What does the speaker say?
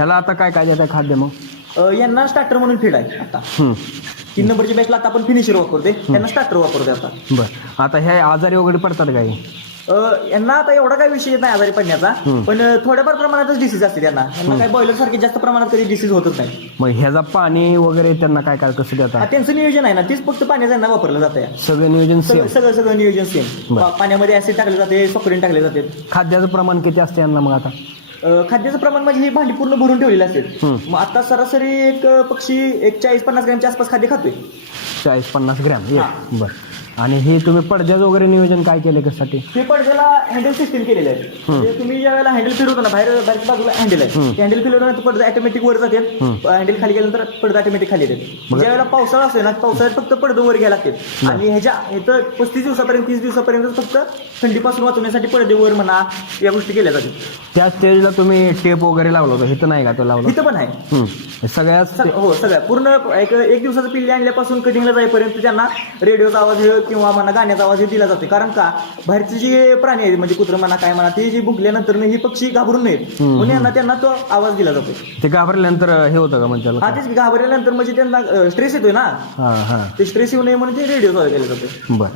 ह्याला आता काय काय देत आहे खाद्य मग? यांना स्टार्टर म्हणून फीड आहे आता. 3 नंबरच्या बॅचला आता आपण फिनिशर वापरते, त्यांना स्टार्टर वापरते आता. बरं, आता हे आजारी वगैरे पडतात काही? यांना आता एवढा काही विषय येत नाही आजारी पडण्याचा, पण थोड्याफार प्रमाणातच डिसीज असते त्यांना काही बॉयलर सारखे जास्त प्रमाणात कधी डिसीज होतच नाही. मग ह्याचा पाणी वगैरे त्यांना काय काय कसं देतात? त्यांचं नियोजन आहे ना, तीच फक्त पाण्याचं यांना वापरलं जातं. सगळं नियोजन सेम? सगळं नियोजन सेम. पाण्यामध्ये ऍसिड टाकले जाते, सॉक्रेन टाकले जाते. खाद्याचं प्रमाण किती असते यांना मग आता? खाद्याचं प्रमाण म्हणजे ही भांडी पूर्ण भरून ठेवलेली असते. मग आता सरासरी एक पक्षी एक 40-50 ग्रॅमच्या आसपास खाद्य खातोय. 40-50 ग्रॅम? बरं. आणि हे तुम्ही पडद्याचं वगैरे नियोजन काय केलं कशासाठी? हे पडद्याला हँडल सिस्टीम केलेलं आहे. म्हणजे तुम्ही ज्या वेळेला हँडल फिरवतो ना, बाहेरच्या बाजूला हँडल आहे, हँडल फिरवल्यानंतर पडदा ऑटोमॅटिक वर जाते. हँडल खाली गेल्यानंतर पडदा ऑटोमॅटिक खाली येते. ज्या वेळेला पावसाळा असतो ना, पावसाळ्यात फक्त पडदे वर घ्यायला लागते. आणि ह्याच्या इथं 35 दिवसापर्यंत 30 दिवसापर्यंत फक्त थंडीपासून वाचवण्यासाठी पडदे वर म्हणा या गोष्टी केल्या जातात. त्या स्टेजला तुम्ही टेप वगैरे लावला होता, इथं नाही का तो लावला? इथं पण आहे सगळ्याच? हो, सगळ्या पूर्ण एक दिवसाचं पिल्ली आणल्यापासून कटिंगला जाईपर्यंत त्यांना रेडिओचा आवाज किंवा म्हणा गाण्याचा आवाज दिला जातो. कारण का बाहेरचे जे प्राणी आहेत म्हणजे कुत्रं म्हणा काय म्हणा, ते जे भुंकल्यानंतर ही पक्षी घाबरून नाहीत म्हणून त्यांना तो आवाज दिला जातो. ते घाबरल्यानंतर हे होतं का म्हणजे त्याला? हा, तेच घाबरल्यानंतर म्हणजे त्यांना स्ट्रेस येतोय ना, ते स्ट्रेस येऊ नये म्हणून ते रेडिओ चालू केले जाते. बरं.